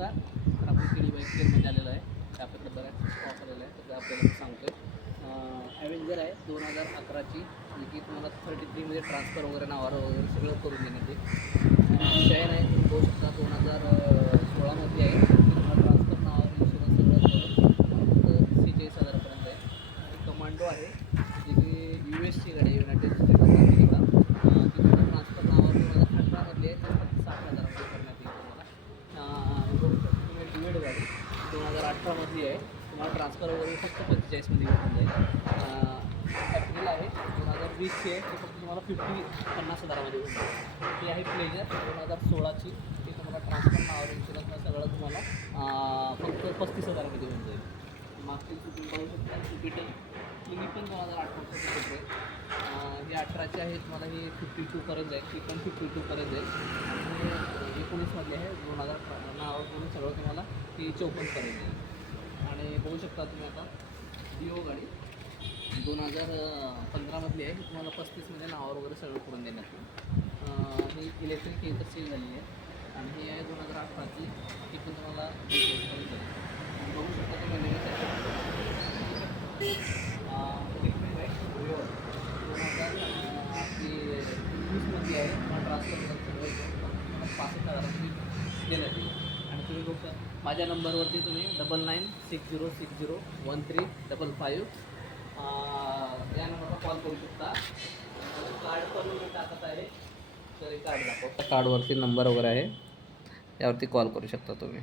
नमस्कार. तर आपण केळी बाईक केअरमध्ये आलेलो आहे. तर आपल्याकडे बऱ्याच स्टॉक आलेला आहे. तर ते आपल्याला मी सांगतो आहे. ॲव्हेंजर आहे 2011ची, जी की तुम्हाला 33मध्ये ट्रान्सफर वगैरे नावावर वगैरे सगळं करून देण्यात येईल. शेअर आहे तुम्ही बघू शकता 2016मध्ये आहे. ती तुम्हाला ट्रान्सफर नावावर इन्शुरन्स सगळं करून फक्त 46,000पर्यंत आहे. आणि कमांडो आहे जी की US ची गाडी आहे, युनायटेड स्टेट ऑफ अमेरिका. ती तुम्हाला ट्रान्सफर नावावर 2018मधली आहे. ती फक्त 60,000मध्ये करण्यात येईल तुम्हाला. बघू शकता तुम्ही ड्युएट गाडी 2018मधली आहे. तुम्हाला ट्रान्सफर वगैरे फक्त 45मध्ये भेटून जाईल. एप्रिल आहे 2020ची आहे. ती फक्त तुम्हाला 50,000मध्ये भेटून जाईल. ती आहे प्लेजर 2016ची. ती तुम्हाला ट्रान्सफर नावावर इन्शुरन्स सगळं तुम्हाला फक्त 35,000मध्ये होऊन जाईल. मागची तुम्ही बघू शकता ज्युपिटर ही पण 2018चं ज्युपिटर आहे. ही 18ची आहे. तुम्हाला ही 52पर्यंत जाईल. ती पण 52पर्यंत जाईल. आणि 19मधली आहे 2018 नावावर करून सगळं तुम्हाला ती 54पर्यंत जाईल. आणि बघू शकता तुम्ही आता डिओ गाडी 2015मधली आहे. ही तुम्हाला 35मध्ये नावावर वगैरे सगळं करून देण्यात येईल. ही इलेक्ट्रिक इंटरचेंज झालेली आहे. आणि ही आहे 2018ची. ती पण तुम्हाला 20पर्यंत जाईल. बघू शकता तुम्ही ट्रीटमेंट आहे 2000 आपली 20मध्ये आहे. तुम्हाला ट्रान्सफर सगळं 65,000 देण्यात येईल. आणि तुम्ही बघू माझ्या नंबरवरती तुम्ही 9960601355 या नंबरला कॉल करू शकता. कार्ड पण मी टाकत आहे. तर कार्ड दाखव. कार्डवरती नंबर वगैरे आहे, यावरती कॉल करू शकता तुम्ही.